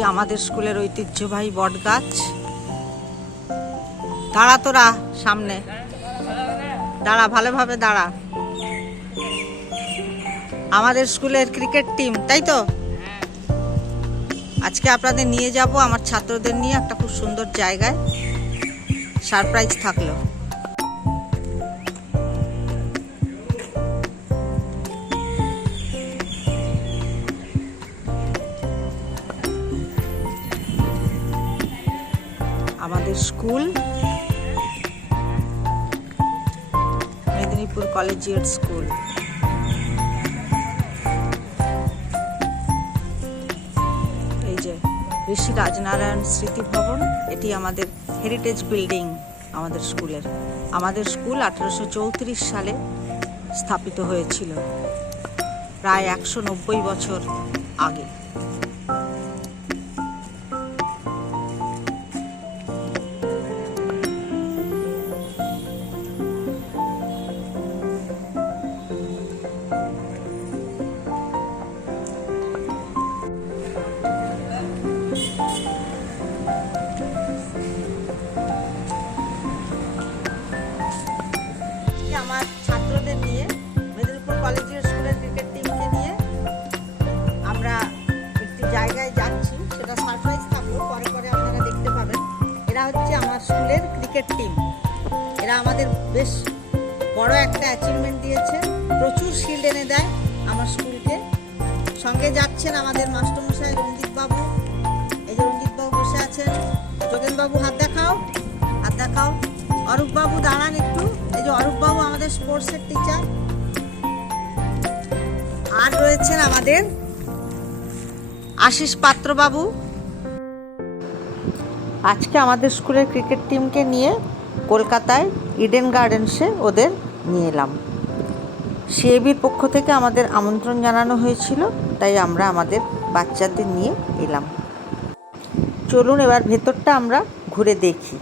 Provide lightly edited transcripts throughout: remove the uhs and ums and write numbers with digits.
যে আমাদের স্কুলের ঐতিহ্যবাহী বট গাছ। দাঁড়া তোরা, সামনে দাঁড়া, ভালোভাবে দাঁড়া। আমাদের স্কুলের ক্রিকেট টিম, তাই তো? আজকে আপনাদের নিয়ে যাব আমার ছাত্রদের নিয়ে একটা খুব সুন্দর জায়গায়। সারপ্রাইজ থাকলো। আমাদের স্কুল মেদিনীপুর কলেজিয়েট স্কুল। এই যে ঋষি রাজনারায়ণ স্মৃতি ভবন, এটি আমাদের হেরিটেজ বিল্ডিং আমাদের স্কুলের। আমাদের স্কুল 1834 সালে স্থাপিত হয়েছিল, প্রায় 190 বছর আগে। আমার ছাত্রদের নিয়ে, মেদিনীপুর কলেজিয়েট স্কুলের ক্রিকেট টিমকে নিয়ে আমরা একটি জায়গায় যাচ্ছি। সেটা সারপ্রাইজ থাকলো, পরে পরে আপনারা দেখতে পাবেন। এরা হচ্ছে আমার স্কুলের ক্রিকেট টিম। এরা আমাদের বেশ বড় একটা অ্যাচিভমেন্ট দিয়েছে, প্রচুর শিল্ড এনে দেয় আমার স্কুলকে। সঙ্গে যাচ্ছেন আমাদের মাস্টারমশাই রঞ্জিত বাবু। এই যে রঞ্জিত বাবু বসে আছেন। যোগেন বাবু হাত দেখাও, হাত দেখাও। অরূপ বাবু দাঁড়ান একটু। এই যে অরূপ বাবু আমাদের স্পোর্টসের টিচার। আর রয়েছেন আমাদের আশিস পাত্র বাবু। আজকে আমাদের স্কুলের ক্রিকেট টিমকে নিয়ে কলকাতায় ইডেন গার্ডেন্সে ওদের নিয়ে এলাম। সিএবির পক্ষ থেকে আমাদের আমন্ত্রণ জানানো হয়েছিল, তাই আমরা আমাদের বাচ্চাদের নিয়ে এলাম। চলুন এবার ভেতরটা আমরা ঘুরে দেখি।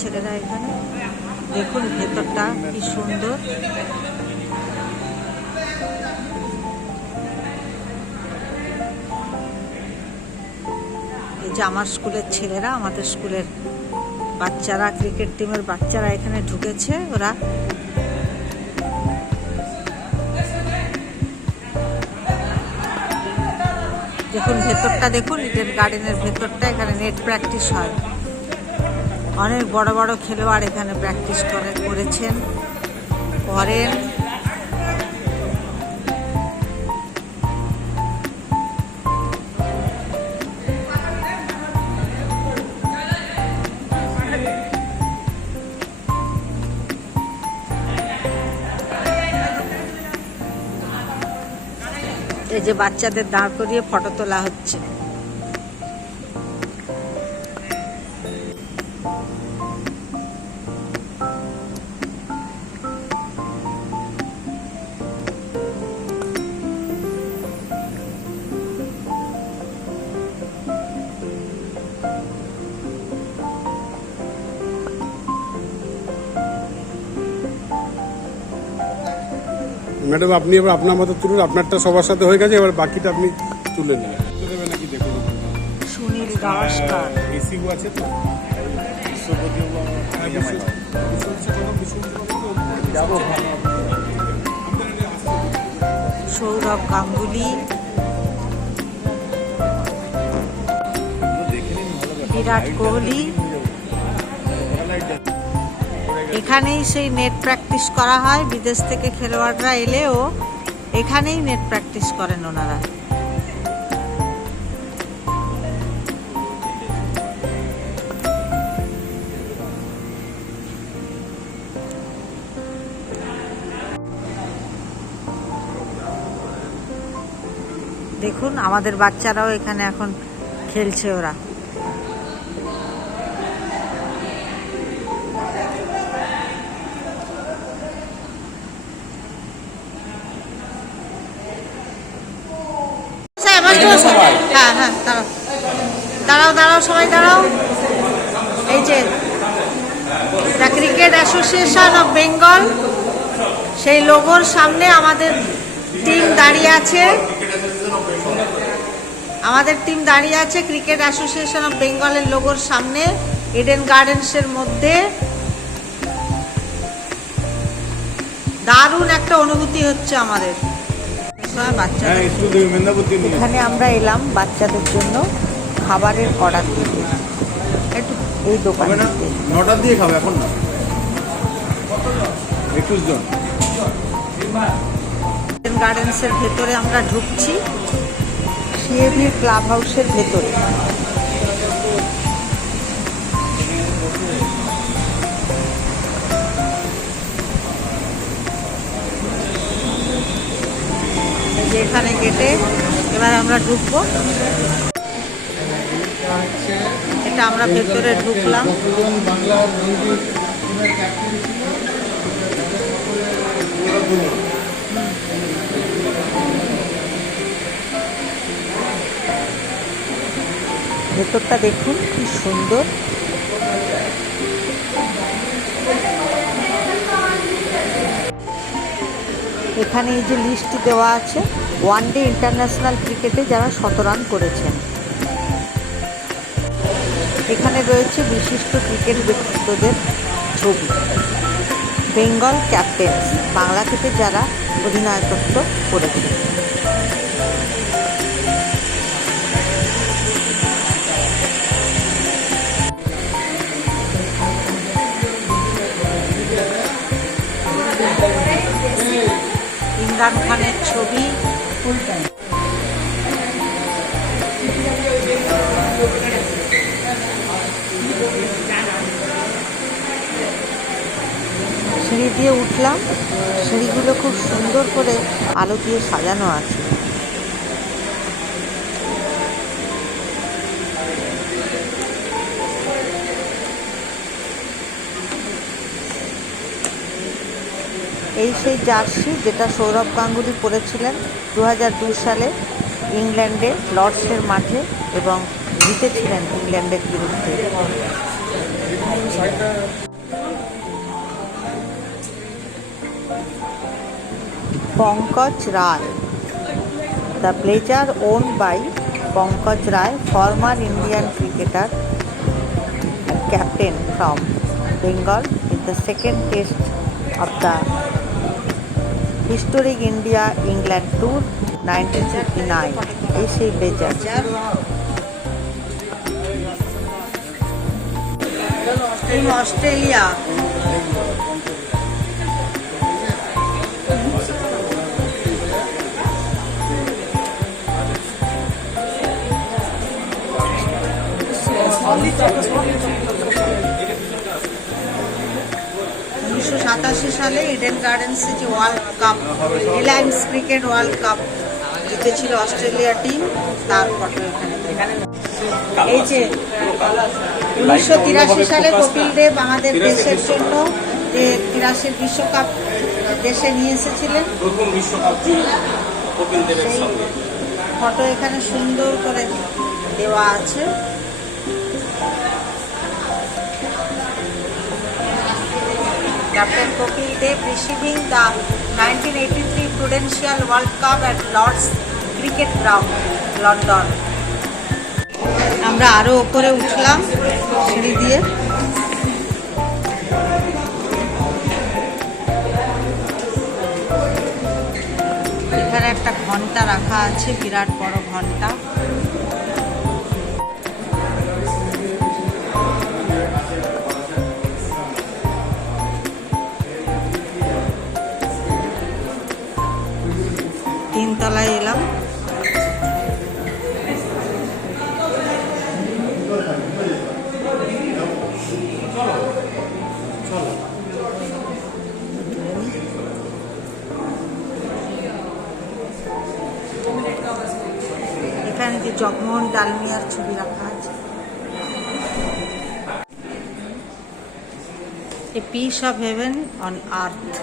ছেলেরা এখানে দেখুন ভেতরটা কি সুন্দর। এই যে আমার স্কুলের ছেলেরা, আমাদের স্কুলের বাচ্চারা, ক্রিকেট টিমের বাচ্চারা এখানে ঢুকেছে। ওরা দেখুন ভেতরটা দেখুন, ইডেন গার্ডেনের ভেতরটা। এখানে নেট প্র্যাকটিস হয়। অনেক বড় বড় খেলোয়াড় এখানে প্র্যাকটিস করেছেন, করেন। এই যে বাচ্চাদের দাঁড় করিয়ে ফটো তোলা হচ্ছে। ম্যাডাম আপনি এবার আপনার মতো তুলুন, আপনারটা সবার সাথে হয়ে গেছে, এবার বাকিটা আপনি তুলে নিন। দেবে নাকি দেখুন। সুনীল গাভাস্কার এসিও আছে তো, সৌরভ গাঙ্গুলি, বিরাট কোহলি। এখানেই সেই নেট প্র্যাকটিস করা হয়। বিদেশ থেকে খেলোয়াড়রা এলেও এখানেই নেট প্র্যাকটিস করেন ওনারা। দেখুন আমাদের বাচ্চারাও এখানে এখন খেলছে। ওরা হ্যাঁ হ্যাঁ, দাঁড়াও দাঁড়াও দাঁড়াও, সবাই দাঁড়াও। এই যে the cricket association of Bengal সেই লোগোর সামনে আমাদের টিম দাঁড়িয়ে আছে। আমাদের টিম দাঁড়িয়ে আছে ক্রিকেট অ্যাসোসিয়েশন অফ বেঙ্গলের লোগোর সামনে ইডেন গার্ডেন্সের মধ্যে। দারুণ একটা অনুভূতি হচ্ছে আমাদের। এখানে আমরা এলাম বাচ্চাদের জন্য খাবারের অর্ডার দিতে। একটু এই দোকানে 9টা দিয়ে খাবে এখন না 21 জন। গার্ডেন্সের ভেতরে আমরা ঢুকছি, সিএভি ক্লাব হাউসের ভেতরে। এখানে গেটে এবার আমরা ঢুকবো। এটা আমরা ভেতরে ঢুকলাম। ভেতরটা দেখুন কি সুন্দর। এখানে এই যে লিস্ট দেওয়া আছে ওয়ানডে ইন্টারন্যাশনাল ক্রিকেটে যারা 100 রান করেছেন। এখানে রয়েছে বিশিষ্ট ক্রিকেট ব্যক্তিত্বদের ছবি। বেঙ্গল ক্যাপ্টেন্স, বাংলা থেকে যারা অধিনায়কত্ব করেছেন। ইমরান খানের ছবি। সিঁড়ি দিয়ে উঠলাম, সিঁড়িগুলো খুব সুন্দর করে আলো দিয়ে সাজানো আছে। এই সেই জার্সি যেটা সৌরভ গাঙ্গুলি পরেছিলেন 2002 সালে ইংল্যান্ডে লর্ডসের মাঠে এবং জিতেছিলেন ইংল্যান্ডের বিরুদ্ধে। Pankaj Roy, the blazer won by Pankaj Roy, former Indian cricketer, captain from Bengal in the second test of the historic India-England tour 1959. এই সেই ব্লেজার। Team Australia. সালে ইডেন গার্ডেন্সে যে world cup, Reliance cricket world cup জিতেছিল অস্ট্রেলিয়া টিম, তার ফটো এখানে। এই যে 1983 সালে কপিল দেব আমাদের দেশের জন্য যে 83 বিশ্বকাপ দেশে নিয়ে এসেছিলেন, সেই ফটো এখানে সুন্দর করে দেওয়া আছে। Captain Kapil Dev receiving the 1983 Prudential World Cup at Lord's Cricket Ground, London. আমরা আরো উপরে উঠলাম সিঁড়ি দিয়ে। এখানে একটা ঘন্টা রাখা আছে, বিরাট বড় ঘন্টা। তিনতলায় এলাম। এখানে যে জগমোহন ডালমিয়ার ছবি রাখা আছে। A piece of heaven on earth.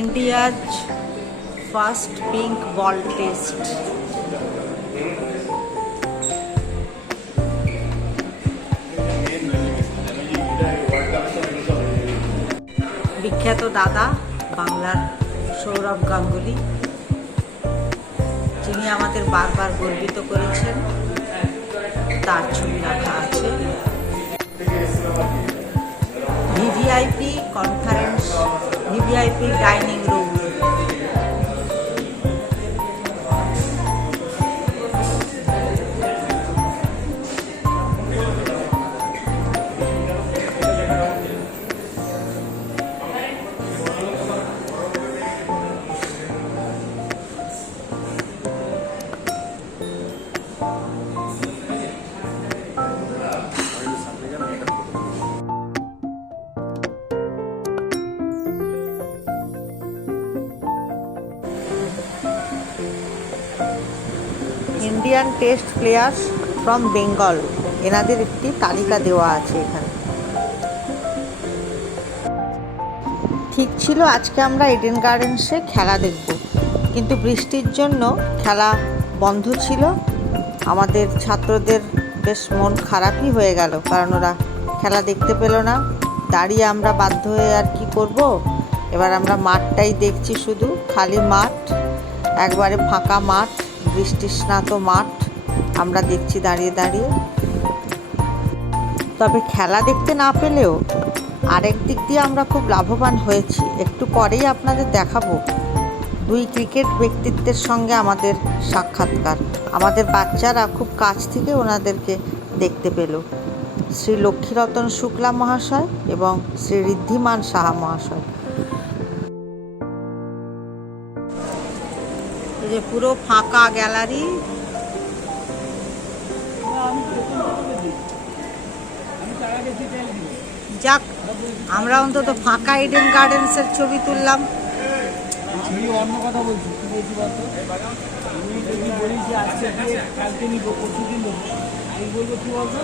India's first pink ball test. বিখ্যাত দাদা বাংলার সৌরভ গাঙ্গুলি, যিনি আমাদের বারবার গর্বিত করেছেন, তার ছবি রাখা আছে। VVIP conference, VVIP dining room. Indian test players from Bengal, এনাদের একটি তালিকা দেওয়া আছে এখানে। ঠিক ছিল আজকে আমরা ইডেন গার্ডেন্সে খেলা দেখব, কিন্তু বৃষ্টির জন্য খেলা বন্ধ ছিল। আমাদের ছাত্রদের বেশ মন খারাপই হয়ে গেল, কারণ ওরা খেলা দেখতে পেল না। দাঁড়িয়ে আমরা বাধ্য হয়ে আর কি করব, এবার আমরা মাঠটাই দেখছি, শুধু খালি মাঠ, একবারে ফাঁকা মাঠ, বৃষ্টি স্নাত মাঠ আমরা দেখছি দাঁড়িয়ে দাঁড়িয়ে। তবে খেলা দেখতে না পেলেও আরেক দিক দিয়ে আমরা খুব লাভবান হয়েছি। একটু পরেই আপনাদের দেখাবো দুই ক্রিকেট ব্যক্তিত্বের সঙ্গে আমাদের সাক্ষাৎকার। আমাদের বাচ্চারা খুব কাছ থেকে ওনাদেরকে দেখতে পেল, শ্রী লক্ষ্মীরতন শুক্লা মহাশয় এবং শ্রী ঋদ্ধিমান সাহা মহাশয়। এই যে পুরো ফাঁকা গ্যালারি, যাক আমরা অন্তত ফাঁকা ইডেন গার্ডেন্সের ছবি তুললাম। অন্য কথা বলছি, কি বলছি বলতো, আমি যদি বলি যে আজকে দিয়ে কালকে নিব, পরশু দিন নেবো, আমি বলবো কি বলতো,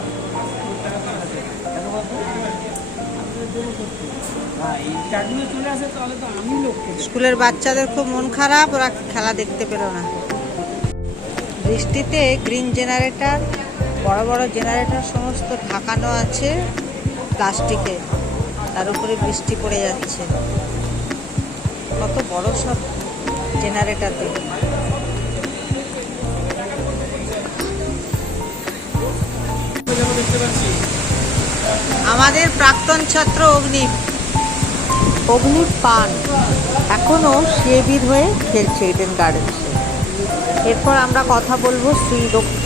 কেন বলতো আপনাদের জন্য করতে। হ্যাঁ, এই টাকাগুলো চলে আসে তাহলে তো আমি লোক। স্কুলের বাচ্চাদের খুব মন খারাপ, ওরা খেলা দেখতে পেল না। বৃষ্টিতে গ্রিন জেনারেটর, বড় বড় জেনারেটর সমস্ত ঢাকানো আছে প্লাস্টিকে, তার উপরে বৃষ্টি পড়ে যাচ্ছে। কত বড় সব জেনারেটর দেখুন। আমাদের প্রাক্তন ছাত্র অগ্নিব পান এখনো সিএবির হয়ে খেলছে ইডেন গার্ডেন্সে। এরপর আমরা কথা বলবো শ্রী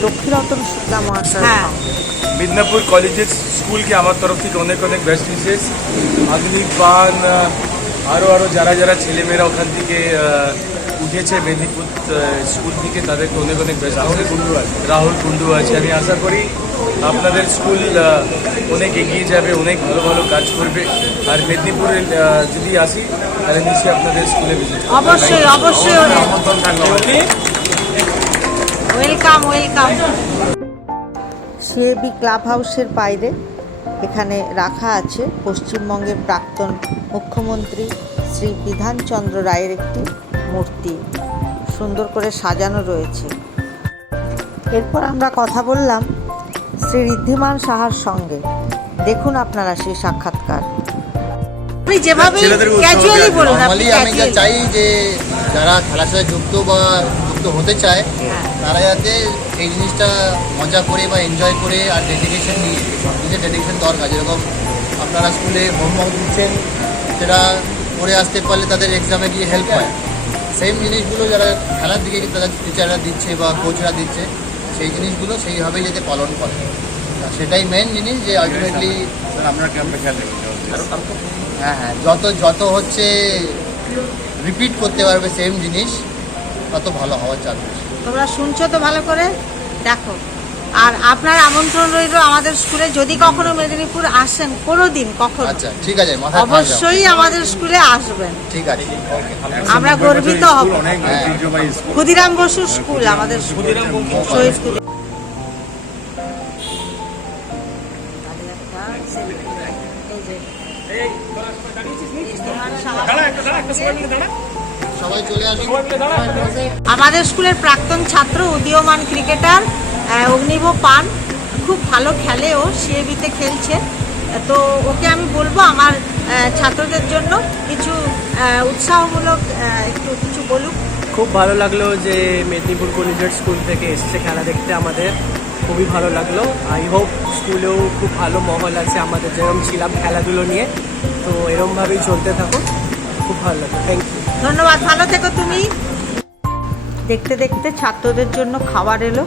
লক্ষ্মীরতন শুক্লা মহাশয়। মিদনাপুর কলেজের স্কুলকে আমার তরফ থেকে অনেক অনেক বেস্ট উইশেস। অগ্নিব পান আরও যারা যারা ছেলেমেয়েরা ওখান থেকে উঠেছে মেদিনীপুর স্কুল থেকে, তাদেরকে অনেক অনেক বেস্ট। রাহুল কুন্ডু আছে। আমি আশা করি আপনাদের স্কুল অনেক এগিয়ে যাবে, অনেক ভালো ভালো কাজ করবে। আর মেদিনীপুরে যদি আসি তাহলে নিশ্চয়ই আপনাদের স্কুলে ভিজিট করব। অবশ্যই অবশ্যই, ওয়েলকাম ওয়েলকাম। সিএবি ক্লাব হাউসের বাইরে এখানে রাখা আছে পশ্চিমবঙ্গের প্রাক্তন মুখ্যমন্ত্রী শ্রী বিধানচন্দ্র রায়ের একটি মূর্তি, সুন্দর করে সাজানো রয়েছে। এরপর আমরা কথা বললাম শ্রী ঋদ্ধিমান সাহার সঙ্গে, দেখুন আপনারা সেই সাক্ষাৎকার। যেভাবে ক্যাজুয়ালি বলুন, নরমালি আমি যা চাই যে যারা খেলার সাথে যুক্ত হতে চায় তারা যাতে এই জিনিসটা মজা করে বা এনজয় করে আর ডেডিকেশন নিয়ে, নিজের ডেডিকেশন দরকার। যেরকম আপনারা স্কুলে হোমওয়ার্ক দিচ্ছেন, সেটা করে আসতে পারলে তাদের এক্সামে গিয়ে হেল্প হয়। সেম জিনিসগুলো যারা খেলার দিকে তাদের টিচাররা দিচ্ছে বা কোচরা দিচ্ছে, সেই জিনিসগুলো সেইভাবেই যাতে পালন করে, সেটাই মেন জিনিস। যে আলটিমেটলি আমরা ক্যাম্পে খেলে হ্যাঁ যত হচ্ছে রিপিট করতে পারবে সেম জিনিস, তত ভালো হওয়ার চান্স। তোমরা শুনছো তো ভালো করে, দেখো। আর আপনার আমন্ত্রণ রইল আমাদের স্কুলে, যদি কখনো মেদিনীপুর আসেন কোনো দিন কখনো, আচ্ছা ঠিক আছে, মাথায় অবশ্যই আমাদের স্কুলে আসবেন। ঠিক আছে, আমরা গর্বিত হব। অনেক ঐতিহ্যবাহী স্কুল। ক্ষুদিরাম বসু স্কুল, আমাদের শহীদ ক্ষুদিরাম। সবাই চলে আসুন। আমাদের স্কুলের প্রাক্তন ছাত্র উদীয়মান ক্রিকেটার অগ্নিভ পান খুব ভালো খেলে, ও সিএবিতে খেলছে। তো ওকে আমি বলবো আমার ছাত্রদের জন্য কিছু উৎসাহমূলক একটু কিছু বলুক। খুব ভালো লাগলো যে মেদিনীপুর কলেজিয়েট স্কুল থেকে এসছে খেলা দেখতে, আমাদের খুবই ভালো লাগলো। আই হোপ স্কুলেও খুব ভালো মহল আছে আমাদের যেরকম ছিলাম খেলাধুলো নিয়ে, তো এরকমভাবেই চলতে থাকো, খুব ভালো লাগলো। থ্যাংক ইউ, ধন্যবাদ, ভালো থেকো তুমি। দেখতে দেখতে ছাত্রদের জন্য খাবার এলো।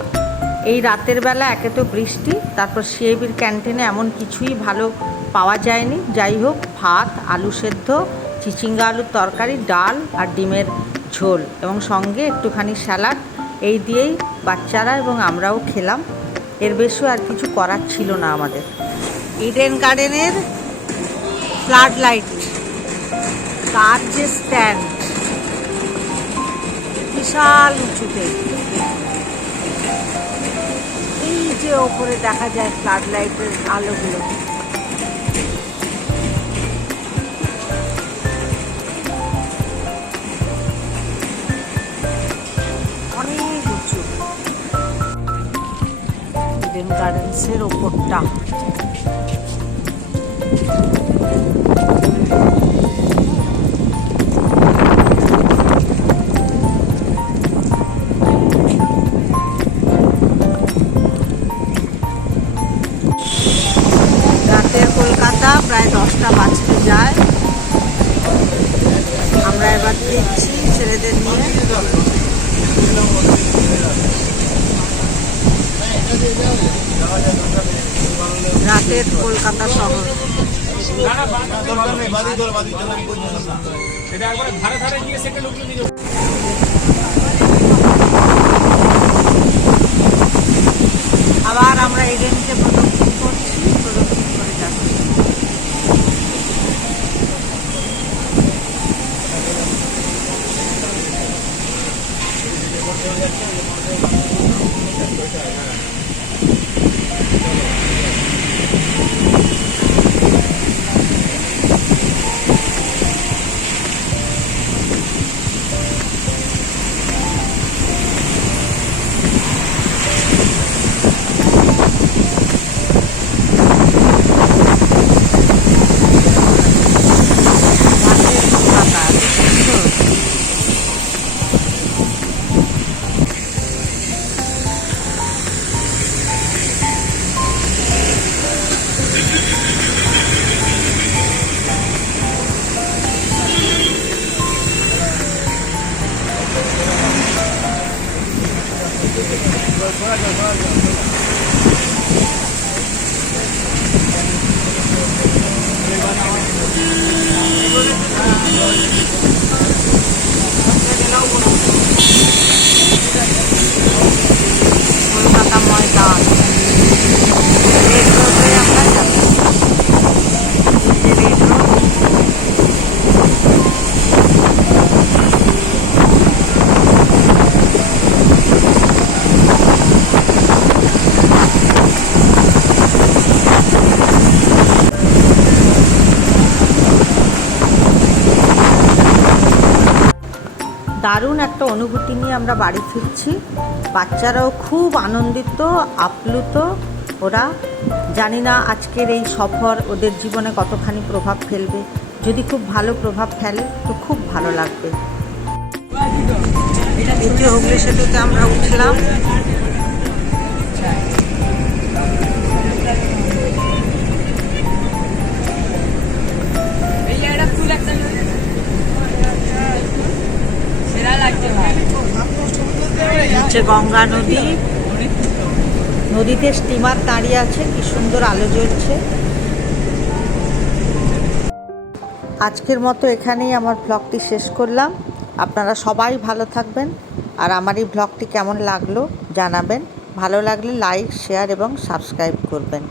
এই রাতের বেলা একে তো বৃষ্টি, তারপর সিএবির ক্যান্টিনে এমন কিছুই ভালো পাওয়া যায়নি। যাই হোক, ভাত, আলু সেদ্ধ, চিচিঙ্গা আলুর তরকারি, ডাল আর ডিমের ঝোল এবং সঙ্গে একটুখানি স্যালাড, এই দিয়েই বাচ্চারা এবং আমরাও খেলাম। এর বেশি আর কিছু করার ছিল না আমাদের। ইডেন গার্ডেনের ফ্লাড লাইট, তার যে স্ট্যান্ড বিশাল উঁচুতে, এই যে ওপরে দেখা যায় ফ্লাড লাইটের আলোগুলো। অনেক উঁচু ইডেন গার্ডেন্সের ওপরটা। রাতের কলকাতা প্রায় 10টা বাজতে যায়। আমরা এবার ফিরছি ছেলেদের নিয়ে। রাতের কলকাতা শহর। আবার আমরা ইডেনকে প্রদক্ষিণ করছি, প্রদক্ষিণ করে যাচ্ছি। কলকাতা ময়দান, রেড রোডে আমরা যাচ্ছি। রেড রোড, দারুণ একটা অনুভূতি নিয়ে আমরা বাড়ি ফিরছি। বাচ্চারাও খুব আনন্দিত, আপ্লুত। ওরা জানি না আজকের এই সফর ওদের জীবনে কতখানি প্রভাব ফেলবে। যদি খুব ভালো প্রভাব ফেলে তো খুব ভালো লাগবে। দ্বিতীয় হুগলি সেতুতে আমরা উঠলাম। হচ্ছে গঙ্গা নদী, নদীতে স্টিমার দাঁড়িয়ে আছে, কি সুন্দর আলো জ্বলছে। আজকের মতো এখানেই আমার ব্লগটি শেষ করলাম। আপনারা সবাই ভালো থাকবেন, আর আমার এই ব্লগটি কেমন লাগলো জানাবেন। ভালো লাগলে লাইক, শেয়ার এবং সাবস্ক্রাইব করবেন।